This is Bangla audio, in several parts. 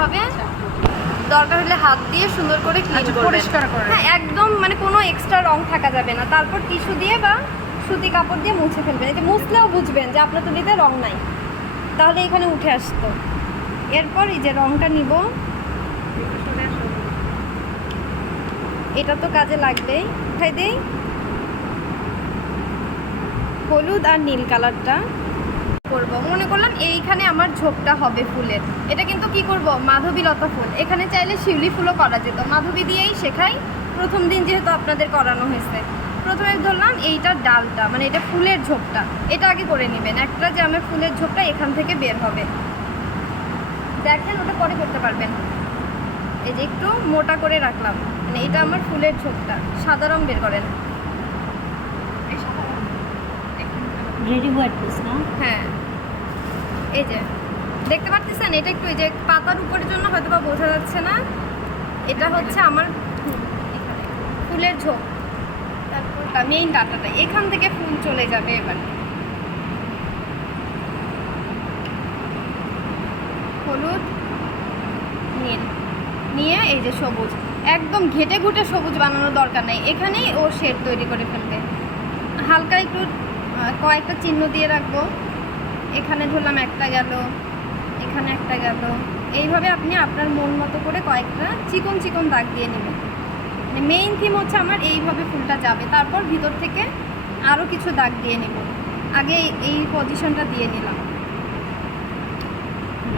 এইভাবে দরকার হলে হাত দিয়ে সুন্দর করে ক্লিন করবেন। হ্যাঁ, একদম মানে কোনো এক্সট্রা রং থাকা যাবে না। তারপর টিস্যু দিয়ে বা সুতি কাপড় দিয়ে মুছে ফেলবেন। এই যে মুছলেও বুঝবেন যে আপনার তুলিতে রং নাই, তাহলে এখানে উঠে আসতো। এরপর এই যে রংটা নিব, এটা তো কাজে লাগবেই। উঠাই দেই হলুদ আর নীল কালারটা করব। মনে করলাম এইখানে আমার ঝোপটা হবে ফুলের, এটা কিন্তু কি করব, মাধবীলতা ফুল। এখানে চাইলে শিউলি ফুলও করা যেত, মাধবী দিয়েই শেখাই প্রথম দিন যেহেতু আপনাদের করানো হয়েছে। প্রথমে ধরলাম এইটার ডালটা, মানে এটা ফুলের ঝোপটা, এটা আগে করে নেবেন। একটা যে আমার ফুলের ঝোপটা এখান থেকে বের হবে, দেখেন ওটা পরে করতে পারবেন। এই যে একটু মোটা করে রাখলাম, মানে এটা আমার ফুলের ঝোপটা। সাদা রং বের করেন। রেডি হোয়াইট পিস না? হ্যাঁ, এই যে দেখতে পাচ্ছেন, এটা একটু এই যে পাতার উপরের জন্য হয়তো বা বোঝা যাচ্ছে না, এটা হচ্ছে আমার ফুলের ঝোপ। তারপর মেইন ডাটাটা, এখান থেকে ফুল চলে যাবে। এবার হলুদ নীল নিয়ে এই যে সবুজ, একদম ঘেটে ঘুটে সবুজ বানানোর দরকার নেই, এখানেই ও শেড তৈরি করে ফেলবে। হালকা একটু কয়েকটা চিহ্ন দিয়ে রাখবো। এখানে ধরলাম একটা গেল, এখানে একটা গেল। এইভাবে আপনি আপনার মন মতো করে কয়েকটা চিকন চিকন দাগ দিয়ে নেবেন। মানে মেইন থিম হচ্ছে আমার এইভাবে ফুলটা যাবে। তারপর ভিতর থেকে আরও কিছু দাগ দিয়ে নেব। আগে এই পজিশনটা দিয়ে নিলাম,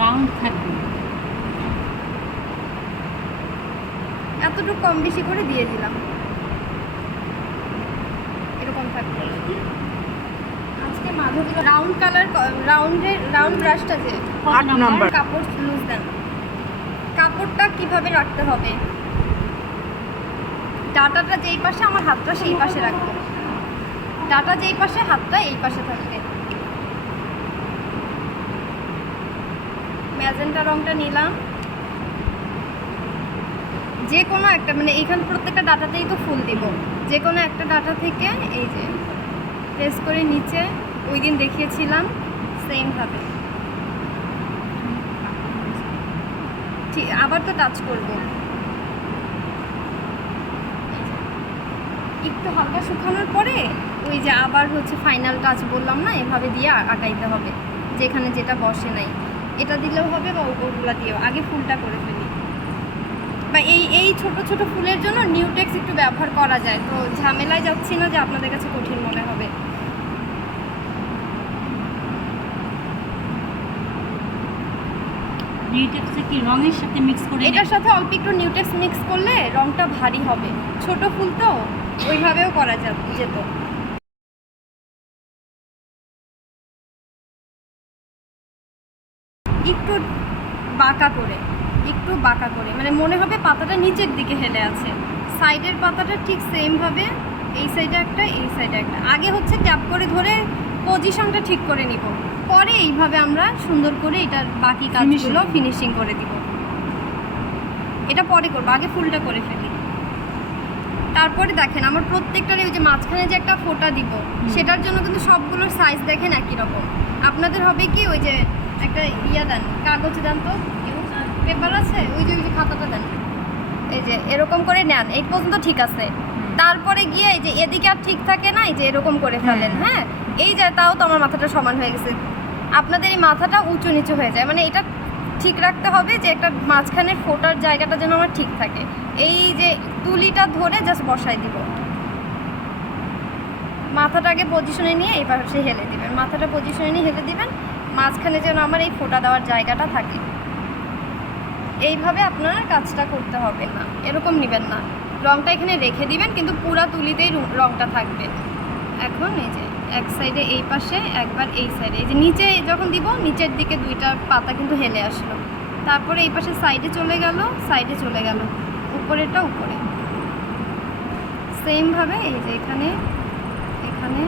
রাউন্ড থাকবে, এতটুকু কম বেশি করে দিয়ে দিলাম, এরকম থাকবে। আজকে মাধবী রাউন্ড কালার, রাউন্ড ব্রাশটা যে 8 নাম্বার কাপড় লুজ দেন। কাপড়টা কিভাবে রাখতে হবে, ডাটাটা যেই পাশে, আমার হাতটা সেই পাশে রাখবো। ডাটা যেই পাশে, হাতটা এই পাশে থাকবে। ম্যাজেন্টা রংটা নিলাম, যে কোনো একটা, মানে এইখানে প্রত্যেকটা ডাটাতেই তো ফুল দিব, যে কোনো একটা ডাটা থেকে এই যে প্রেস করে নিচে, ওই দিন দেখিয়েছিলাম সেমভাবে ঠিক আবার তো টাচ করব। একটু হালকা শুকানোর পরে ওই যে আবার হচ্ছে ফাইনাল টাচ বললাম না, এভাবে দিয়ে আঁকাইতে হবে, যেখানে যেটা বসে নাই। এটা দিলেও হবে বা ওগুলা দিয়েও। আগে ফুলটা করে ফেলি। বা এই ছোট ছোট ফুলের জন্য নিউটেক্স একটু ব্যবহার করা যায়, তো ঝামেলায় যাচ্ছি না যে আপনাদের কাছে কঠিন মনে হবে। নিউটেক্সে কি রঙের সাথে মিক্স করে? এটার সাথে অল্প একটু নিউটেক্স মিক্স করলে রংটা ভারী হবে। ছোট ফুল তো ওইভাবেও করা যেত। একটু বাঁকা করে, একটু বাঁকা করে, মানে মনে হবে পাতাটা নিচের দিকে হেলে আছে। সাইডের পাতাটা ঠিক সেমভাবে, এই সাইডে একটা, এই সাইডে একটা। আগে হচ্ছে ট্যাপ করে ধরে পজিশনটা ঠিক করে নিব, পরে এইভাবে আমরা সুন্দর করে এটার বাকি কাজগুলো ফিনিশিং করে দিব। এটা পরে করবো, আগে ফুলটা করে ফেলি। তারপরে দেখেন আমার প্রত্যেকটার ওই যে মাঝখানে যে একটা ফোঁটা দিব, সেটার জন্য কিন্তু সবগুলোর সাইজ দেখেন একই রকম। আপনাদের হবে কি, ওই যে একটা ইয়া দেন, কাগজ দেন, তো পেপার আছে, ওই যে খাতাটা দেন, এই যে এরকম করে নেন, এই পর্যন্ত ঠিক আছে। তারপরে গিয়ে এই যে এদিকে আর ঠিক থাকে না, এই যে এরকম করে ফেলেন। হ্যাঁ, এই যে তাও তো আমার মাথাটা সমান হয়ে গেছে। আপনাদের এই মাথাটা উঁচু নিচু হয়ে যায়, মানে এটা ঠিক রাখতে হবে যে একটা মাঝখানের ফোটার জায়গাটা যেন আমার ঠিক থাকে। এই যে তুলিটা ধরে জাস্ট বসাই দিব, মাথাটাকে পজিশনে নিয়ে এই পাশে হেলে দিবেন, মাথাটা পজিশনে নিয়ে হেলে দিবেন, মাঝখানে যেন আমার এই ফোঁটা দেওয়ার জায়গাটা থাকে। এইভাবে আপনার কাজটা করতে হবে না, এরকম নেবেন না। রংটা এখানে রেখে দিবেন, কিন্তু পুরা তুলিতেই রংটা থাকবে। এখন এই যে এক সাইডে এই পাশে, একবার এই সাইডে, এই যে নিচে যখন দিব নিচের দিকে দুইটা পাতা কিন্তু হেলে আসলো, তারপরে এই পাশে সাইডে চলে গেল, সাইডে চলে গেল, উপরেরটা উপরে। সেমভাবে এই যে এখানে, এখানে।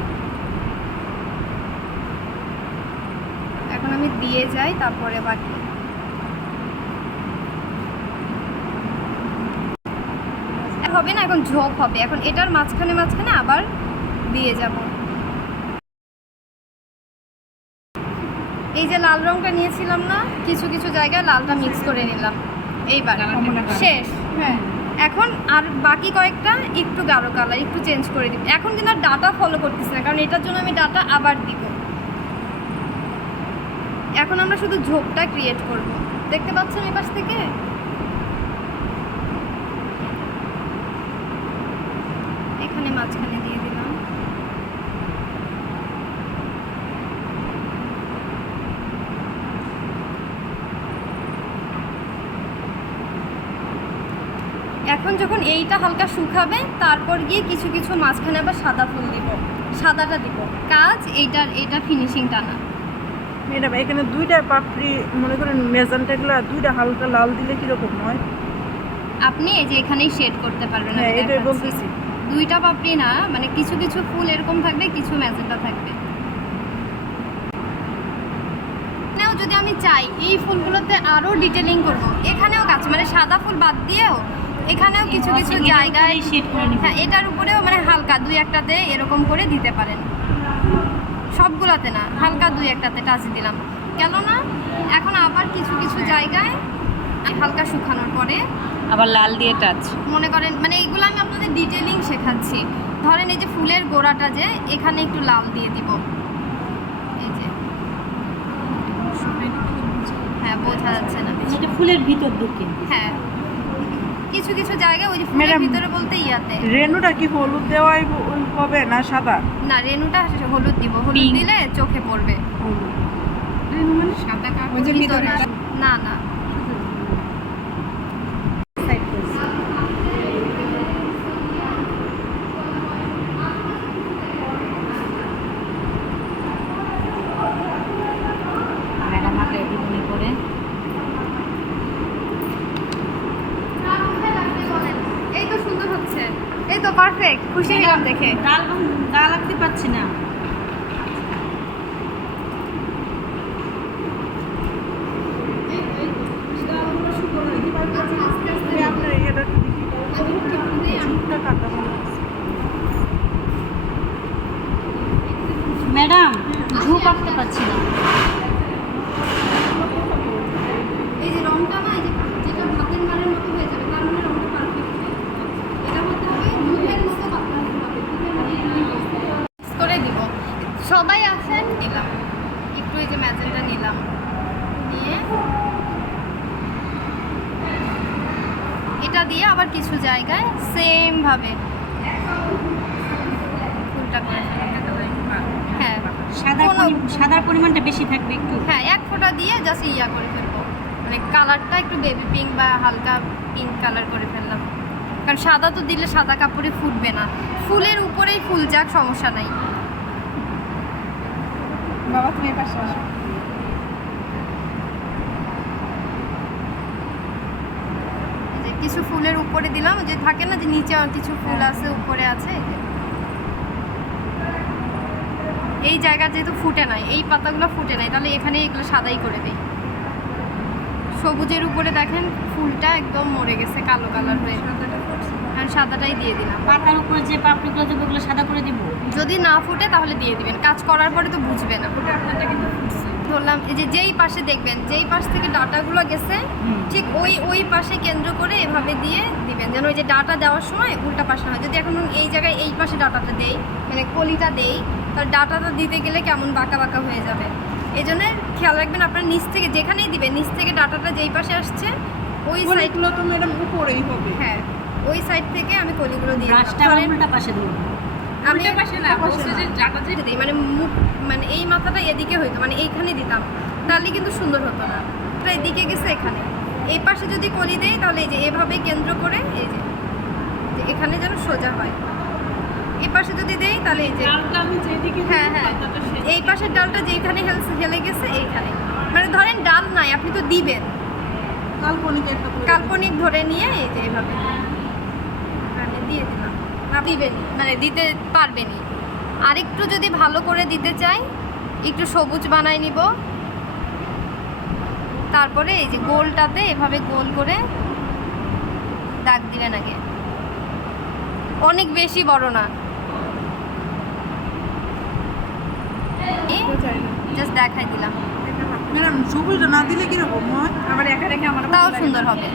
এখন আমি দিয়ে যাই, তারপরে বাকি হবে না, এখন ঝোপ হবে। এখন এটার মাঝখানে মাঝখানে আবার দিয়ে যাব। এই যে লাল লাল রংটা নিয়েছিলাম না, কিছু কিছু জায়গায় লালটা মিক্স করে নিলাম। এইবার শেষ। হ্যাঁ, এখন আর বাকি কয়েকটা একটু গাঢ় কালার একটু চেঞ্জ করে দিব। এখন কিন্তু আর ডাটা ফলো করতেছি না, কারণ এটার জন্য আমি ডাটা আবার দিব। এখন আমরা শুধু ঝোপটা ক্রিয়েট করব। দেখতে পাচ্ছেন এই পাশ থেকে? এখানে মাঝখানে দিয়ে দিলাম। এখন যখন এইটা হালকা শুকাবে, তারপর গিয়ে কিছু কিছু মাঝখানে আবার সাদা ফুল দিব, সাদাটা দিব। কাজ এইটা ফিনিশিংটা না। ম্যাডাম এখানে দুইটা পাপড়ি মনে করেন মেজেন্টাগুলো দুইটা হালকা লাল দিলে কিরকম হয়? আপনি এই যে এখানেই শেড করতে পারবেন। হ্যাঁ, আমি এটাই দেখাচ্ছি। বলতেছি। দুইটা পাপড়ি না, মানে কিছু কিছু ফুল এরকম থাকবে, কিছু ম্যাজেন্টা থাকবে। এখানেও যদি আমি চাই এই ফুলগুলোতে আরো ডিটেলিং করব, এখানেও কাজ, মানে সাদা ফুল বাদ দিয়েও এখানেও কিছু কিছু জায়গায় শেড করে নিব। হ্যাঁ, এটার উপরেও মানে হালকা দুই একটাতে এরকম করে দিতে পারেন। সবগুলাতে না, হালকা দুই একটাতে টাচ দিলাম। কেননা এখন আবার কিছু কিছু জায়গায় হালকা শুকানোর পরে আবার লাল দিয়ে টাচ। মনে করেন, মানে এইগুলো আমি আপনাদের ডিটেলিং শেখাচ্ছি। ধরেন এই যে ফুলের গোড়াটা, যে এখানে একটু লাল দিয়ে দিব। এই যে হ্যাঁ, বোঝা যাচ্ছে না। এটা ফুলের ভিতর ঢুকে। হ্যাঁ, কিছু কিছু জায়গায় ওই যে ফুলের ম্যাডাম, ভিতরে বলতে ইয়াতে রেনুটা কি হলুদ দেওয়াই হবে না সাদা? না, রেনুটা হলুদ দিব। হলুদ Pink। দিলে চোখে পড়বে। রেনু মানে সাদা ওই যে ভিতরে। না না, ম্যাডাম হাতে এগুলো করে এই তো সুন্দর হচ্ছে। এই তো পারফেক্ট, খুশি হলাম দেখে। ডাল আঁকতে পারছি না। আপনার এটা ঝুঁকটা কাটা ভালো আছে। ম্যাডাম ঝুঁক আঁকতে পারছি না। এই যে রংটা না, এই যে যেটা ভাতের মারের মতো হয়ে যাবে, তার মানে রংটা পারফেক্ট হবে। এটা হতে হবে দুধের মতো পাতলা হতে হবে, দুধের মতো মিক্স করে দিব। সবাই আসেন, নিলাম একটু, এই যে ম্যাজেন্টা নিলাম, নিয়ে এটা দিয়ে আবার কিছু জায়গায় সেম ভাবে ফুলটা করে হ্যাঁ, সাদার পরিমাণটা বেশি থাকবে একটু। হ্যাঁ, এক ফোঁটা দিয়ে জাস্ট ইয়া করে ফেলবো, মানে কালারটা একটু বেবি পিঙ্ক বা হালকা পিঙ্ক কালার করে ফেললাম। কারণ সাদা তো দিলে সাদা কাপড়ে ফুটবে না, ফুলের উপরেই ফুল যাক, সমস্যা নাই। বাবা তুমি এর পাশে আসো। এই যে কিছু ফুলের উপরে দিলাম, যে থাকে না যে নিচে আর কিছু ফুল আছে, উপরে আছে। এই জায়গা যেহেতু ফুটে নাই, এই পাতাগুলো ফুটে নাই, তাহলে এখানে এগুলো সাদাই করে দেই। সবুজের উপরে দেখেন ফুলটা একদম মরে গেছে, কালো কালার হয়ে, আমি সাদাটাই দিয়ে দিলাম। পাতার উপরে যে পাপড়িগুলো দেবো ওগুলো সাদা করে দিব। যদি না ফুটে তাহলে দিয়ে দিবেন, কাজ করার পরে তো বুঝবে না। আপনারটা কিন্তু ধরলাম এই যে যেই পাশে দেখবেন, যেই পাশ থেকে ডাটাগুলো গেছে, ঠিক ওই পাশে কেন্দ্র করে এভাবে দিয়ে দিবেন, যেন ওই যে ডাটা দেওয়ার সময় উল্টা পাশে হয়। যদি এখন এই জায়গায় এই পাশে ডাটাটা দেই, মানে কলিটা দেই, তার ডাটাটা দিতে গেলে কেমন বাঁকা বাঁকা হয়ে যাবে। এই জন্য খেয়াল রাখবেন, আপনার নিচ থেকে যেখানেই দিবেন, নিচ থেকে ডাটাটা যেই পাশে আসছে ওই সাইডগুলো তো ম্যাডাম উপরেই হবে। হ্যাঁ, ওই সাইড থেকে আমি কলিগুলো দিয়ে ব্রাশটা উল্টা পাশে দেবো। আমি পাশে না, দিই, মানে মুখ, মানে এই মাথাটা এদিকে হইতো, মানে এইখানে দিতাম, তাহলে কিন্তু সুন্দর হতো না। তো এদিকে গেছে এখানে, এই পাশে যদি কলি দেই, তাহলে এই যে এভাবে কেন্দ্র করে এই যে এখানে যেন সোজা হয়। এই পাশে যদি দেই, তাহলে এই যে হ্যাঁ হ্যাঁ, এই পাশের ডালটা যেখানে হেলে গেছে এইখানে, মানে ধরেন ডাল নাই, আপনি তো দিবেন, কাল্পনিক ধরে নিয়ে এই যে এইভাবে আমি দিয়ে দিলাম। দিবেন, মানে দিতে পারবেনই। আরেকটু যদি ভালো করে দিতে চাই, একটু সবুজ বানাই নিব, তারপরে এই যে গোলটাতে এভাবে গোল করে দাগ দিবেন আগে, অনেক বেশি বড় না, জাস্ট দেখাই দিলাম। ম্যাডাম সবুজটা না দিলে কিরকম হয়? আবার একা রেখে আমার তাও সুন্দর হবে।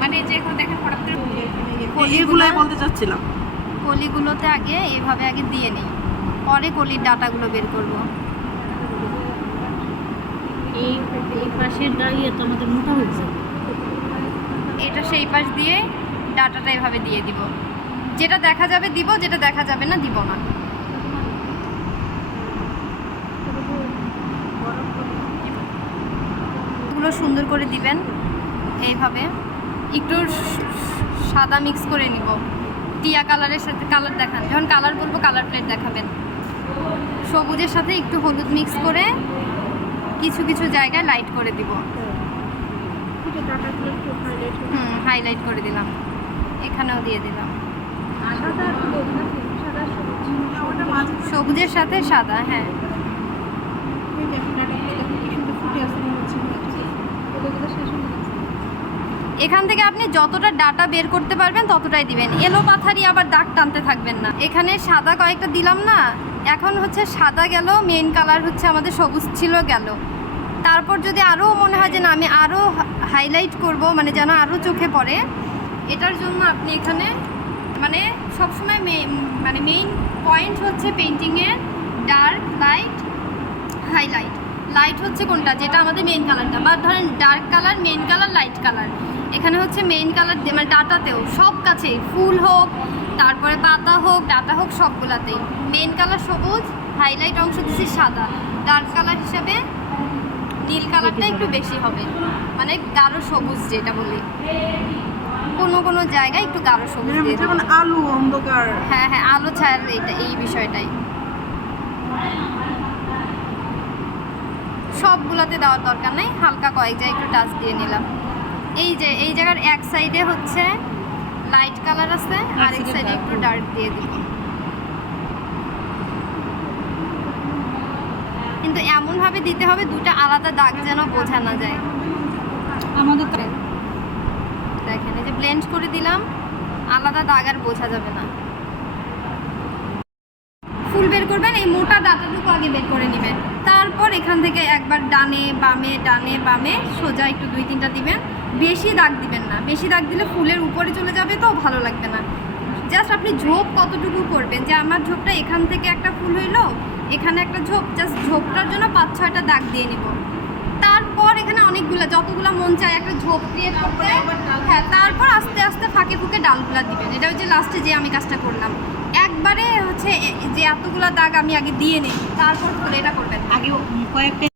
মানে যে এখন দেখেন হঠাৎ করে এগুলাই বলতে চাচ্ছিলাম। কলিগুলোতে আগে এইভাবে আগে দিয়ে নিই, পরে কলির ডাটাগুলো বের করব। এই এই পাশের দাঁড়িয়ে তো আমাদের মোটা হয়ে যাবে। এটা সেই পাশ দিয়ে ডাটাটা এভাবে দিয়ে দিব, যেটা দেখা যাবে দিব, যেটা দেখা যাবে না দিব না। এগুলো সুন্দর করে দিবেন এইভাবে, একটু সাদা মিক্স করে নিব, টিয়া কালারের সাথে কালার দেখান, যখন কালার বলবো কালার প্লেট দেখাবেন। সবুজের সাথে একটু হলুদ মিক্স করে কিছু কিছু জায়গায় লাইট করে দিব। হাইলাইট করে দিলাম, এখানেও দিয়ে দিলাম। সবুজের সাথে সাদা, হ্যাঁ। এখান থেকে আপনি যতটা ডাটা বের করতে পারবেন ততটাই দিবেন, এলো পাথারি আবার দাগ টানতে থাকবেন না। এখানে সাদা কয়েকটা দিলাম না, এখন হচ্ছে সাদা গেল, মেইন কালার হচ্ছে আমাদের সবুজ ছিল গেল। তারপর যদি আরও মনে হয় যে না আমি আরও হাইলাইট করব, মানে যেন আরও চোখে পড়ে, এটার জন্য আপনি এখানে মানে সবসময় মানে মেইন পয়েন্ট হচ্ছে পেন্টিংয়ের ডার্ক লাইট হাইলাইট। লাইট হচ্ছে কোনটা, যেটা আমাদের মেইন কালারটা, বা ধরেন dark colour, main colour, light colour. এখানে হচ্ছে মেইন কালার মানে ডাটাতেও সব কাছেই, ফুল হোক, তারপরে পাতা হোক, ডাটা হোক, সবগুলাতেই মেইন কালার সবুজ, হাইলাইট অংশ দিচ্ছি সাদা, ডার্ক কালার হিসেবে নীল কালারটা একটু বেশি হবে, মানে গাঢ় সবুজ যেটা বলি, কোনো কোনো জায়গায় একটু গাঢ় সবুজ দিয়ে যেমন দেবো। আলু অন্ধকার। হ্যাঁ হ্যাঁ, আলো ছায়ার এইটা, এই বিষয়টাই সবগুলোতে দেওয়ার দরকার নেই, হালকা কয়েক জায়গায় একটু টাচ দিয়ে নিলাম। এই যে এই জায়গার এক সাইডে হচ্ছে লাইট কালার আছে, আর এক সাইডে একটু ডার্ক দিয়ে দিব। কিন্তু এমনভাবে দিতে হবে দুটা আলাদা দাগ যেন বোঝা না যায়। আমাদের তো দেখেন এই যে ব্লেন্ড করে দিলাম, আলাদা দাগ আর বোঝা যাবে না। ফুল বের করবেন, এই মোটা ডাটাটুকু আগে বের করে নেবেন, তারপর এখান থেকে একবার ডানে বামে সোজা একটু 2-3টা দিবেন। বেশি দাগ দিবেন না, বেশি দাগ দিলে ফুলের উপরে চলে যাবে, তো ভালো লাগবে না। জাস্ট আপনি ঝোপ কতটুকু করবেন, যে আমার ঝোপটা এখান থেকে একটা ফুল হইলো, এখানে একটা ঝোপ, জাস্ট ঝোপটার জন্য 5-6টা দাগ দিয়ে নিব। তারপর এখানে অনেকগুলো, যতগুলো মন চায় একটা ঝোপ ক্রিয়েট করতে, হ্যাঁ, তারপর আস্তে আস্তে ফাঁকে ফুঁকে ডালগুলা দিবেন। এটা হচ্ছে লাস্টে যে আমি কাজটা করলাম, একবারে হচ্ছে যে এতগুলো দাগ আমি আগে দিয়ে নিই, তারপর ফুল এটা করবেন। আগে কয়েকটা